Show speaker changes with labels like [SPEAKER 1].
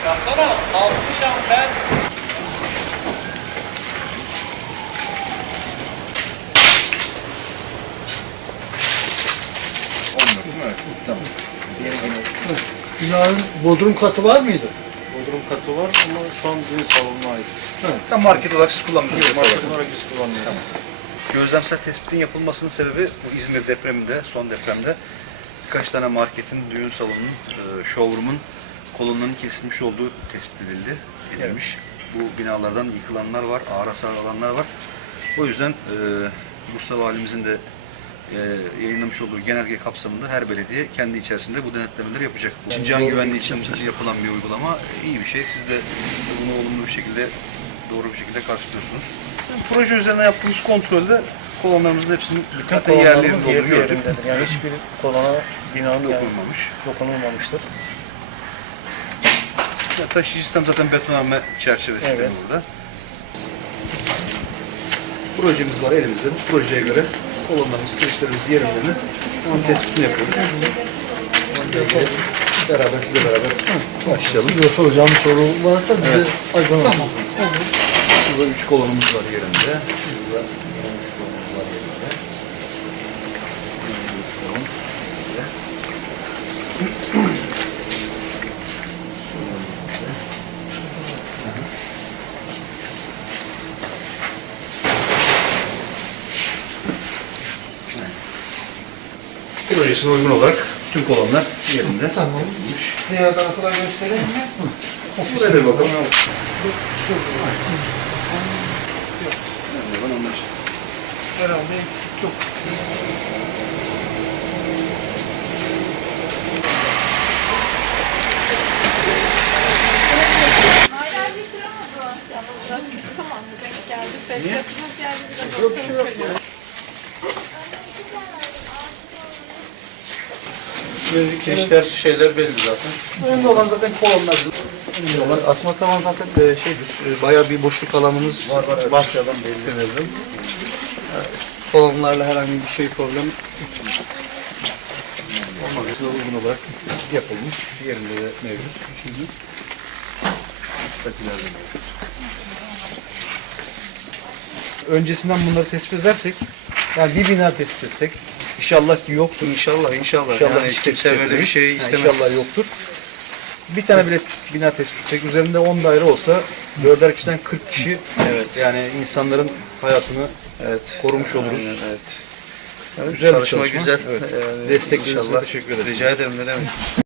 [SPEAKER 1] Baksana kalkmışım ben.
[SPEAKER 2] Binanın bodrum katı var mıydı?
[SPEAKER 3] Bodrum katı var ama şu an düğün salonuna ait.
[SPEAKER 4] Tam market olarak siz kullanmıyorsunuz.
[SPEAKER 3] Market olarak biz kullanmıyoruz.
[SPEAKER 4] Gözlemsel tespitin yapılmasının sebebi bu İzmir depreminde, son depremde birkaç tane marketin, düğün salonunun, showroom'un kolonlarının kesilmiş olduğu tespit edilmiş. Bu binalardan yıkılanlar var, ağır hasar alanlar var. O yüzden Bursa Valimizin de yayınlamış olduğu genelge kapsamında her belediye kendi içerisinde bu denetlemeleri yapacak. Can güvenliği için yapılan bir uygulama iyi bir şey. Siz de bunu olumlu bir şekilde, doğru bir şekilde karşılıyorsunuz. Yani proje üzerine yaptığımız kontrolde kolonlarımızın hepsinin
[SPEAKER 3] Bütün
[SPEAKER 4] yerlerinde
[SPEAKER 3] kolonlarımız
[SPEAKER 4] olduğunu gördük.
[SPEAKER 3] yerindedir. Yani hiçbir kolona binanın
[SPEAKER 4] Dokunulmamış.
[SPEAKER 3] dokunulmamıştır.
[SPEAKER 4] Yani taşıyıcı sistem zaten betonarme çerçeve sistemi
[SPEAKER 3] Evet.
[SPEAKER 4] burada. Projemiz var elimizde. Bu projeye göre kolonlarımız, kirişlerimiz yerinde. Onun tespitini yapıyoruz. Beraber, sizle beraber başlayalım.
[SPEAKER 2] Yok soracağım soru varsa bize aydınlatın.
[SPEAKER 4] Tamam. Burada 3 kolonumuz var yerinde. Burada 3 kolonumuz var yerinde. Projesine uygun olarak tüm kolonlar yerinde.
[SPEAKER 2] Tamam. Diğer tarafa da göstereyim mi?
[SPEAKER 4] Şuraya bir bakalım.
[SPEAKER 2] Herhalde eksik yok.
[SPEAKER 5] Hala bitiremedi. Ya biraz tamam mı? Denk geldi. Ses yapımız geldi. Biraz
[SPEAKER 2] Yok bir şey yok ya.
[SPEAKER 3] Kirişler, şeyler belli zaten.
[SPEAKER 4] Önemli olan zaten kolonlar.
[SPEAKER 3] Önemli olan asma tamam zaten şeydir. Bayağı bir boşluk alanımız var. Aşağıdan belli. Kolonlarla herhangi bir şey problem
[SPEAKER 4] Olmamasına uygun olarak yapılmış. Yerinde de mevcut. Üsttekiler de mevcut. Öncesinden bunları tespit edersek, yani bir bina tespit etsek, inşallah ki yoktur.
[SPEAKER 3] İnşallah.
[SPEAKER 4] İnşallah
[SPEAKER 3] Yani
[SPEAKER 4] hiç
[SPEAKER 3] kimse öyle bir şey istemez.
[SPEAKER 4] İnşallah yoktur. Bir tane bile bina tespit etsek, üzerinde 10 daire olsa, 4'er kişiden 40 kişi,
[SPEAKER 3] Evet.
[SPEAKER 4] yani insanların hayatını korumuş oluruz.
[SPEAKER 3] Evet.
[SPEAKER 4] Güzel bir
[SPEAKER 3] Çalışma
[SPEAKER 4] çalışma.
[SPEAKER 3] güzel.
[SPEAKER 4] Evet.
[SPEAKER 3] Yani
[SPEAKER 4] Desteklerinize
[SPEAKER 3] inşallah.
[SPEAKER 4] teşekkür ederim.
[SPEAKER 3] Rica ederim ne demek.